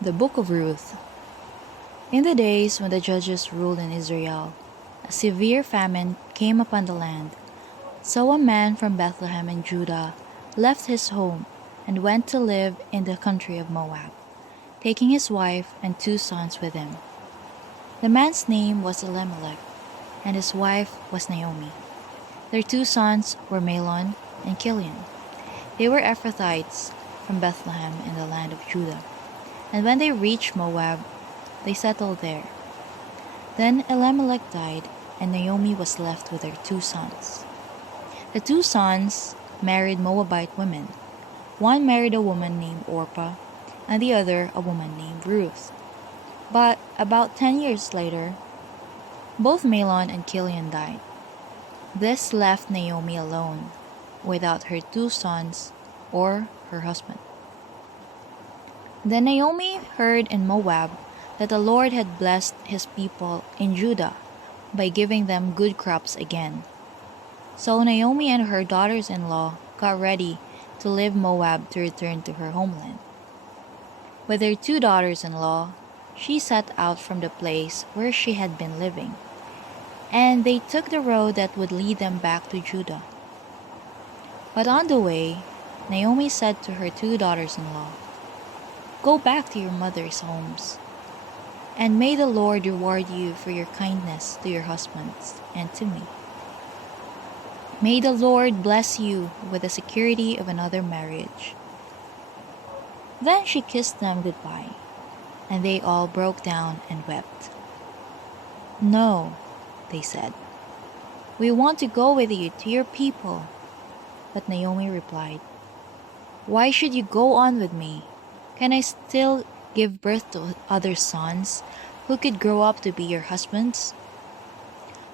The Book of Ruth. In the days when the judges ruled in Israel, a severe famine came upon the land. So a man from Bethlehem in Judah left his home and went to live in the country of Moab, taking his wife and 2 sons with him. The man's name was Elimelech, and his wife was Naomi. Their 2 sons were Mahlon and Chilion. They were Ephrathites from Bethlehem in the land of Judah. And when they reached Moab, they settled there. Then Elimelech died, and Naomi was left with her 2 sons. The 2 sons married Moabite women. One married a woman named Orpah, and the other a woman named Ruth. But about 10 years later, both Mahlon and Chilion died. This left Naomi alone, without her 2 sons or her husband. Then Naomi heard in Moab that the Lord had blessed his people in Judah by giving them good crops again. So Naomi and her daughters-in-law got ready to leave Moab to return to her homeland. With her 2 daughters-in-law, she set out from the place where she had been living, and they took the road that would lead them back to Judah. But on the way, Naomi said to her 2 daughters-in-law, "Go back to your mother's homes, and may the Lord reward you for your kindness to your husbands and to me. May the Lord bless you with the security of another marriage." Then she kissed them goodbye, and they all broke down and wept. "No," they said, "we want to go with you to your people." But Naomi replied, "Why should you go on with me? Can I still give birth to other sons who could grow up to be your husbands?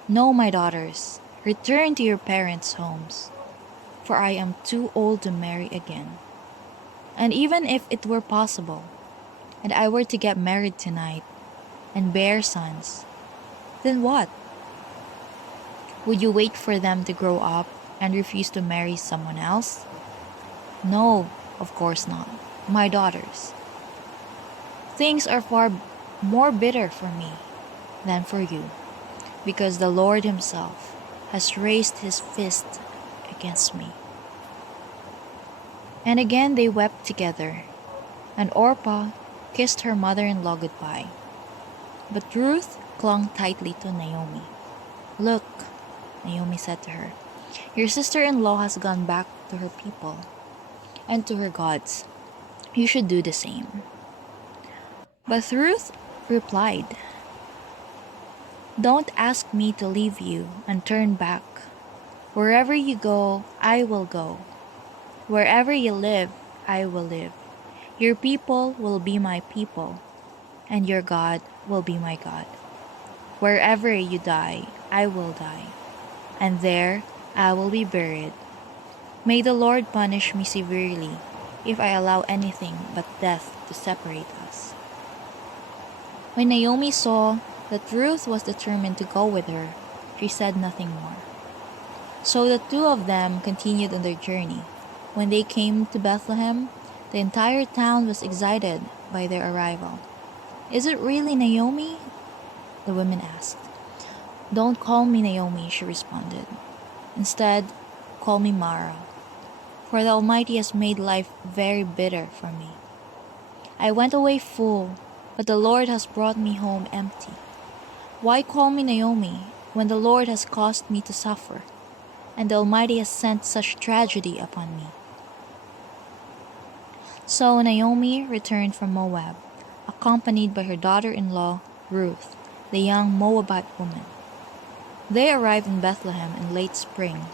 No, my daughters, return to your parents' homes, for I am too old to marry again. And even if it were possible, and I were to get married tonight and bear sons, then what? Would you wait for them to grow up and refuse to marry someone else? No, of course not, my daughters. Things are far more bitter for me than for you, because the Lord himself has raised his fist against me." And again they wept together, and Orpah kissed her mother-in-law goodbye. But Ruth clung tightly to Naomi. "Look," Naomi said to her, "your sister-in-law has gone back to her people and to her gods. You should do the same." But Ruth replied, "Don't ask me to leave you and turn back. Wherever you go, I will go. Wherever you live, I will live. Your people will be my people, and your God will be my God. Wherever you die, I will die, and there I will be buried. May the Lord punish me severely if I allow anything but death to separate us." When Naomi saw that Ruth was determined to go with her, she said nothing more. So the 2 of them continued on their journey. When they came to Bethlehem, the entire town was excited by their arrival. "Is it really Naomi?" the women asked. "Don't call me Naomi," she responded. "Instead, call me Mara, for the Almighty has made life very bitter for me. I went away full, but the Lord has brought me home empty. Why call me Naomi when the Lord has caused me to suffer, and the Almighty has sent such tragedy upon me?" So Naomi returned from Moab, accompanied by her daughter-in-law, Ruth, the young Moabite woman. They arrived in Bethlehem in late spring,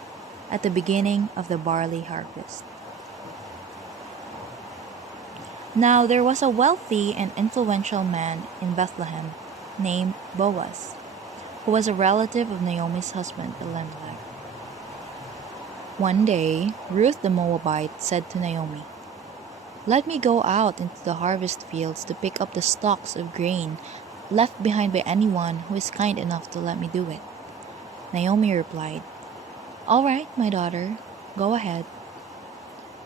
at the beginning of the barley harvest. Now there was a wealthy and influential man in Bethlehem named Boaz, who was a relative of Naomi's husband Elimelech. One day, Ruth the Moabite said to Naomi, "Let me go out into the harvest fields to pick up the stalks of grain left behind by anyone who is kind enough to let me do it." Naomi replied, "All right, my daughter, go ahead."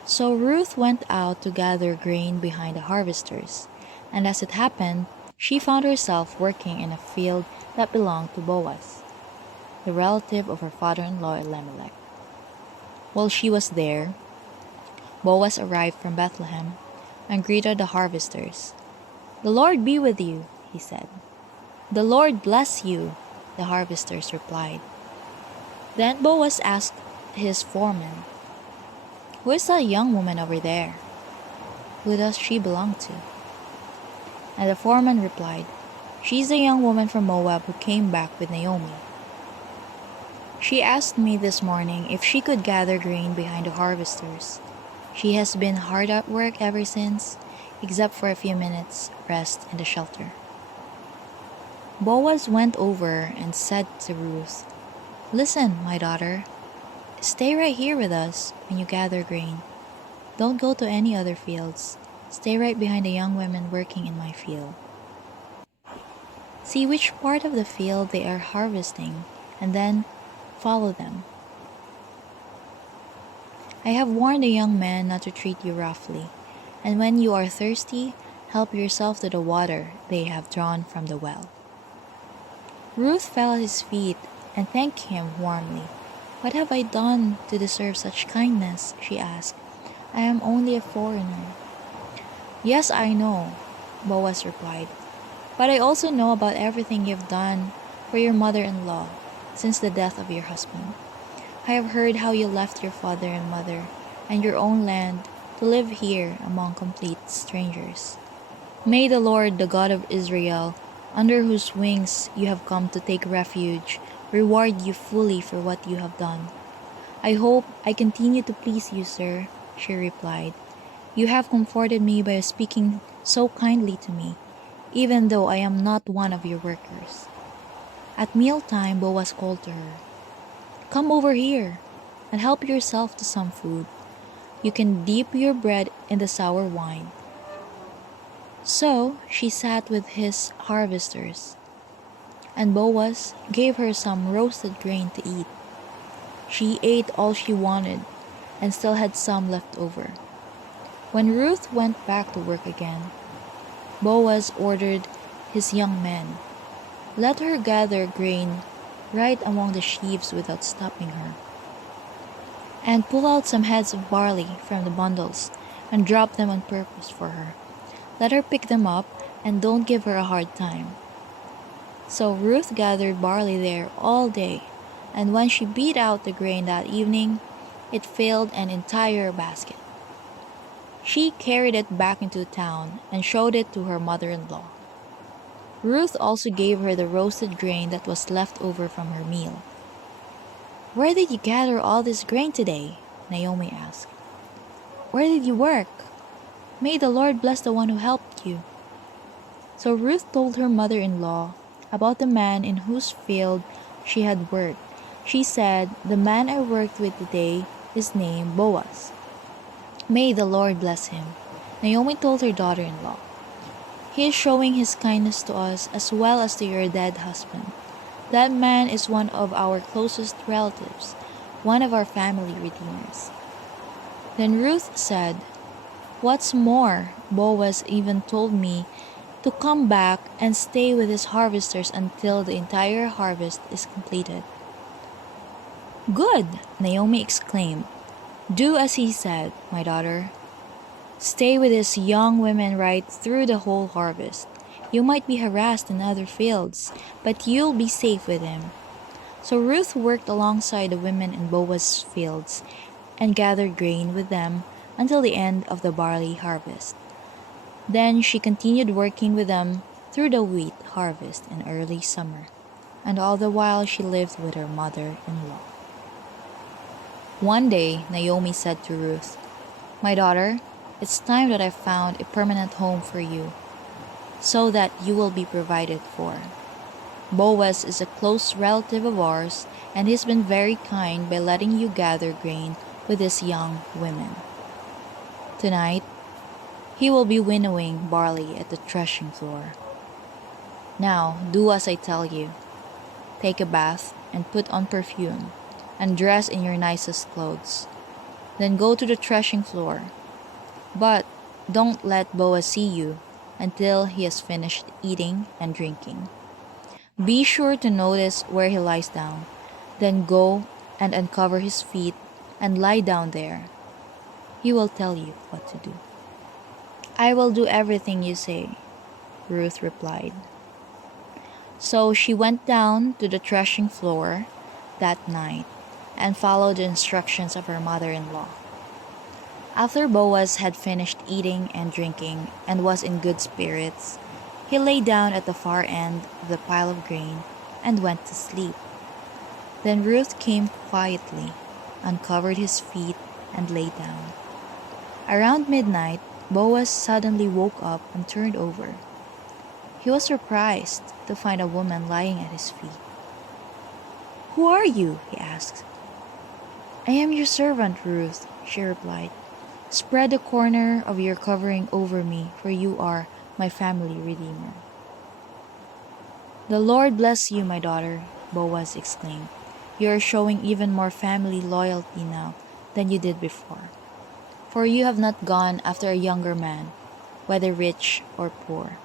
So Ruth went out to gather grain behind the harvesters, and as it happened, she found herself working in a field that belonged to Boaz, the relative of her father-in-law Elimelech. While she was there, Boaz arrived from Bethlehem and greeted the harvesters. "The Lord be with you," he said. "The Lord bless you," the harvesters replied. Then Boaz asked his foreman, "Who is that young woman over there? Who does she belong to?" And the foreman replied, "She's the young woman from Moab who came back with Naomi. She asked me this morning if she could gather grain behind the harvesters. She has been hard at work ever since, except for a few minutes rest in the shelter." Boaz went over and said to Ruth, "Listen, my daughter, stay right here with us when you gather grain. Don't go to any other fields. Stay right behind the young women working in my field. See which part of the field they are harvesting, and then follow them. I have warned the young men not to treat you roughly, and when you are thirsty, help yourself to the water they have drawn from the well." Ruth fell at his feet and thanked him warmly. "What have I done to deserve such kindness?" she asked. "I am only a foreigner." "Yes, I know," Boaz replied, "but I also know about everything you've done for your mother-in-law since the death of your husband. I have heard how you left your father and mother and your own land to live here among complete strangers. May the Lord, the God of Israel, under whose wings you have come to take refuge, reward you fully for what you have done." "I hope I continue to please you, sir," she replied. "You have comforted me by speaking so kindly to me, even though I am not one of your workers." At mealtime, Boaz called to her, "Come over here and help yourself to some food. You can dip your bread in the sour wine." So she sat with his harvesters, and Boaz gave her some roasted grain to eat. She ate all she wanted and still had some left over. When Ruth went back to work again, Boaz ordered his young men, "Let her gather grain right among the sheaves without stopping her, and pull out some heads of barley from the bundles and drop them on purpose for her. Let her pick them up and don't give her a hard time." So Ruth gathered barley there all day, and when she beat out the grain that evening, it filled an entire basket. She carried it back into town and showed it to her mother-in-law. Ruth also gave her the roasted grain that was left over from her meal. "Where did you gather all this grain today?" Naomi asked. "Where did you work? May the Lord bless the one who helped you." So Ruth told her mother-in-law about the man in whose field she had worked. She said, "The man I worked with today is named Boaz. May the Lord bless him." Naomi told her daughter-in-law, "He is showing his kindness to us as well as to your dead husband. That man is one of our closest relatives, one of our family redeemers." Then Ruth said, "What's more, Boaz even told me to come back and stay with his harvesters until the entire harvest is completed." "Good!" Naomi exclaimed. "Do as he said, my daughter. Stay with his young women right through the whole harvest. You might be harassed in other fields, but you'll be safe with him." So Ruth worked alongside the women in Boaz's fields and gathered grain with them until the end of the barley harvest. Then she continued working with them through the wheat harvest in early summer, and all the while she lived with her mother-in-law. One day, Naomi said to Ruth, "My daughter, it's time that I found a permanent home for you, so that you will be provided for. Boaz is a close relative of ours, and he's been very kind by letting you gather grain with his young women. Tonight, he will be winnowing barley at the threshing floor. Now, do as I tell you. Take a bath and put on perfume, and dress in your nicest clothes. Then go to the threshing floor. But don't let Boaz see you, until he has finished eating and drinking. Be sure to notice where he lies down, then go and uncover his feet and lie down there. He will tell you what to do." "I will do everything you say," Ruth replied. So she went down to the threshing floor that night and followed the instructions of her mother-in-law. After Boaz had finished eating and drinking and was in good spirits, he lay down at the far end of the pile of grain and went to sleep. Then Ruth came quietly, uncovered his feet, and lay down. Around midnight, Boaz suddenly woke up and turned over. He was surprised to find a woman lying at his feet. "Who are you?" he asked. "I am your servant, Ruth," she replied. "Spread the corner of your covering over me, for you are my family redeemer." "The Lord bless you, my daughter," Boaz exclaimed. "You are showing even more family loyalty now than you did before, for you have not gone after a younger man, whether rich or poor.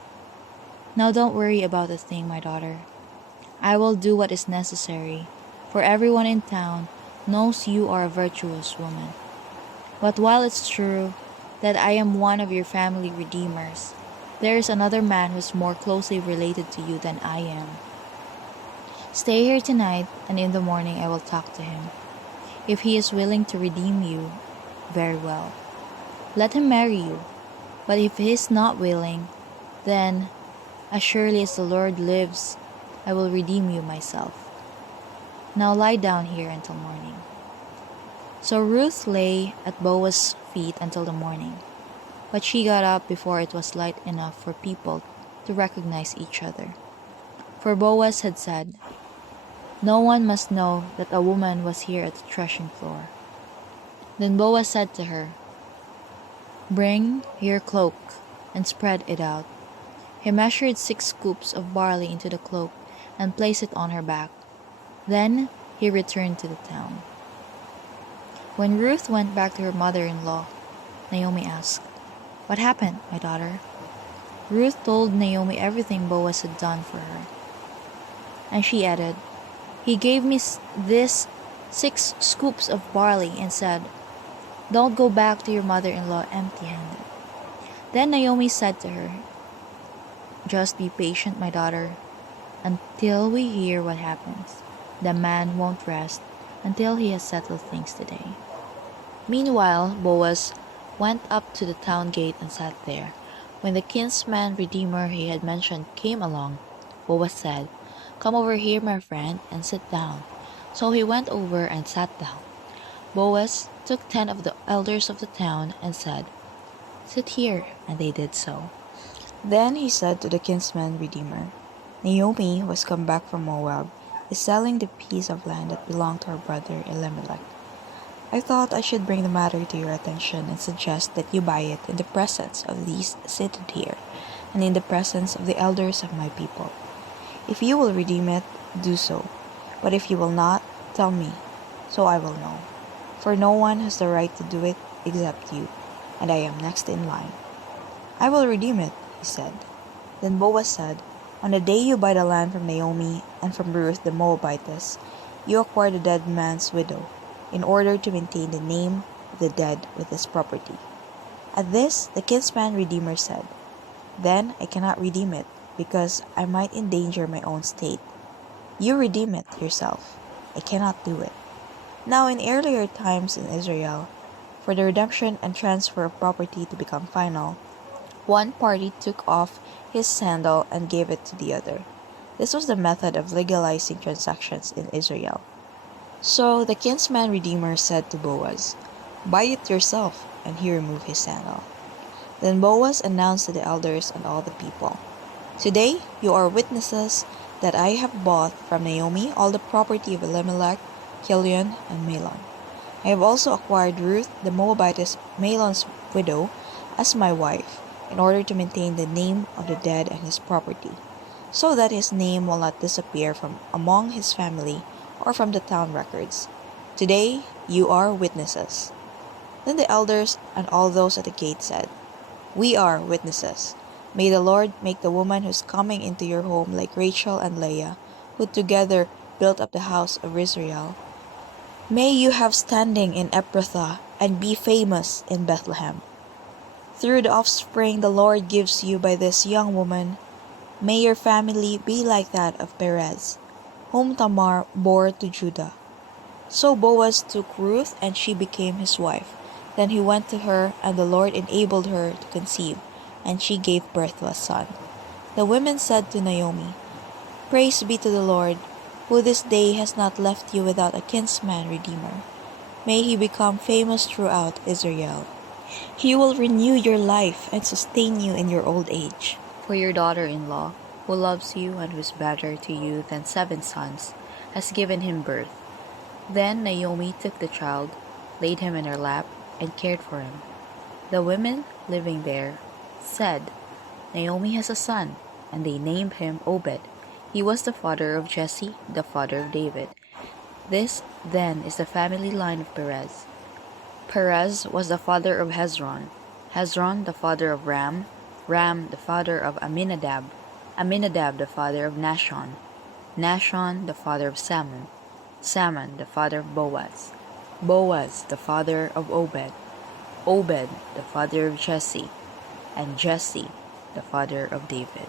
Now don't worry about a thing, my daughter. I will do what is necessary, for everyone in town knows you are a virtuous woman. But while it's true that I am one of your family redeemers, there is another man who is more closely related to you than I am. Stay here tonight, and in the morning I will talk to him. If he is willing to redeem you, very well. Let him marry you. But if he is not willing, then, as surely as the Lord lives, I will redeem you myself. Now lie down here until morning." So Ruth lay at Boaz's feet until the morning, but she got up before it was light enough for people to recognize each other. For Boaz had said, "No one must know that a woman was here at the threshing floor." Then Boaz said to her, "Bring your cloak and spread it out." He measured 6 scoops of barley into the cloak and placed it on her back. Then he returned to the town. When Ruth went back to her mother-in-law, Naomi asked, "What happened, my daughter?" Ruth told Naomi everything Boaz had done for her. And she added, "He gave me this 6 scoops of barley and said, 'Don't go back to your mother-in-law empty-handed.'" Then Naomi said to her, "Just be patient, my daughter, until we hear what happens. The man won't rest until he has settled things today." Meanwhile, Boaz went up to the town gate and sat there. When the kinsman redeemer he had mentioned came along, Boaz said, "Come over here, my friend, and sit down." So he went over and sat down. Boaz took 10 of the elders of the town and said, "Sit here," and they did so. Then he said to the kinsman redeemer, "Naomi, who has come back from Moab, is selling the piece of land that belonged to her brother Elimelech. I thought I should bring the matter to your attention and suggest that you buy it in the presence of these seated here, and in the presence of the elders of my people. If you will redeem it, do so. But if you will not, tell me, so I will know. For no one has the right to do it except you, and I am next in line." "I will redeem it," he said. Then Boaz said, "On the day you buy the land from Naomi and from Ruth the Moabitess, you acquire the dead man's widow, in order to maintain the name of the dead with his property." At this, the kinsman redeemer said, "Then I cannot redeem it, because I might endanger my own state. You redeem it yourself. I cannot do it." Now in earlier times in Israel, for the redemption and transfer of property to become final, one party took off his sandal and gave it to the other. This was the method of legalizing transactions in Israel. So the kinsman redeemer said to Boaz, "Buy it yourself," and he removed his sandal. Then Boaz announced to the elders and all the people, "Today you are witnesses that I have bought from Naomi all the property of Elimelech, Chilion, and Mahlon. I have also acquired Ruth the Moabitess, Mahlon's widow, as my wife, in order to maintain the name of the dead and his property, so that his name will not disappear from among his family or from the town records. Today you are witnesses." Then the elders and all those at the gate said, "We are witnesses." May the Lord make the woman who's coming into your home like Rachel and Leah, who together built up the house of Israel. May you have standing in Ephrathah and be famous in Bethlehem. Through the offspring the Lord gives you by this young woman, may your family be like that of Perez, whom Tamar bore to Judah. So Boaz took Ruth, and she became his wife. Then he went to her, and the Lord enabled her to conceive, and she gave birth to a son. The women said to Naomi, Praise be to the Lord, who this day has not left you without a kinsman redeemer. May he become famous throughout Israel. He will renew your life and sustain you in your old age. For your daughter-in-law, who loves you and who is better to you than 7 sons, has given him birth. Then Naomi took the child, laid him in her lap, and cared for him. The women living there said, Naomi has a son, and they named him Obed. He was the father of Jesse, the father of David. This, then, is the family line of Perez. Perez was the father of Hezron, Hezron the father of Ram, Ram the father of Aminadab, Aminadab the father of Nahshon, Nahshon the father of Salmon, Salmon the father of Boaz, Boaz the father of Obed, Obed the father of Jesse, and Jesse the father of David.